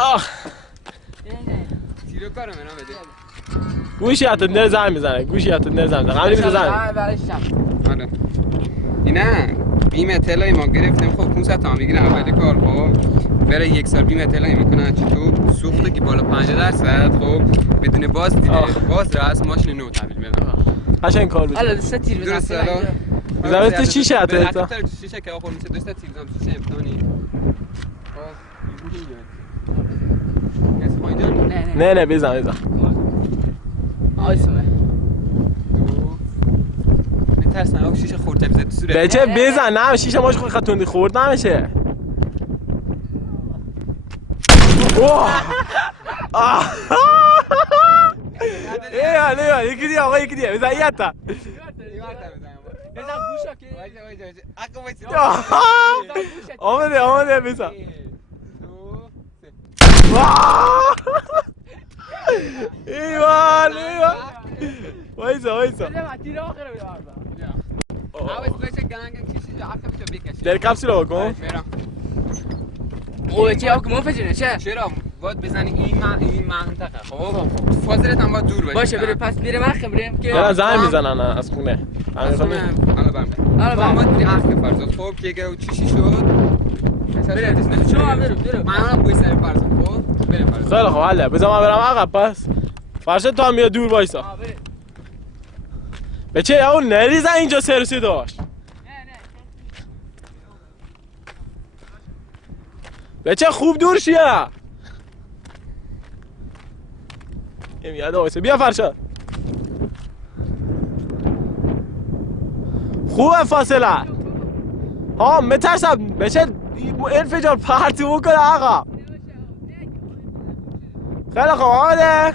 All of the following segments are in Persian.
آه تیرو کارو منو بده گوشی حتی نر زنگ میزنه گوشی حتی نر زنگ میزنه قبلی میزنه آره اینا بیم اطلاعی ما گرفتیم خب 500 تومن میگیرن اول کار خب برای یک سال بیم اطلاعی میکنن چطور سوخته که بالا 50% خب بدون باز دیگه باز راست ماشین نو تحویل میدن قشنگ کار بود حالا دست تیر بزن درسته الان میذاره تو چی شده تا تا تو شیشه که آخر میشه دست تیر بزنم تو شیشه امتحانی نه بزن آیسمه ترس من شیشه خورده بزن تو صورت بچه بزن نه شیشه ماش خود خطوندی خورد نمیشه یکی دیگه آقا یکی دیگه بزن یه تا بزن گوشا که آمده بزن ایوان وایسا در کپسول رو بکن اوه چه آقا منفجره چه؟ چرا؟ باید بزنی این منطقه خب فاضلت هم باید دور باشه بره پس میره مخه بریم که نه زنگ میزنن از خونه حالا باید بری اخ فرض خب که اگه چیشی شد بره شما برو من هم بوی سر فرض خب بریم فرض خیلی خوب حله بذار من برم عقب پس فرشت تو هم بیا دور وایسا بچه اون نریزن اینجا سرسی داشت بچه خوب دور شیه میاد وایسا بیا فرشاد خوبه فاصله ها مترسم بچه انفجار پرتی بکنه آقا خیلی خوب آمده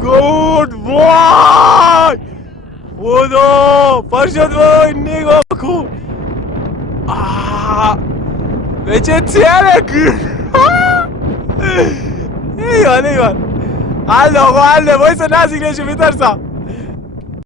گود وای خدا فرشاد وای نگاه کن بچه تیره کن ایوان حل آقا حل وایسا نزدیک نشو میترسم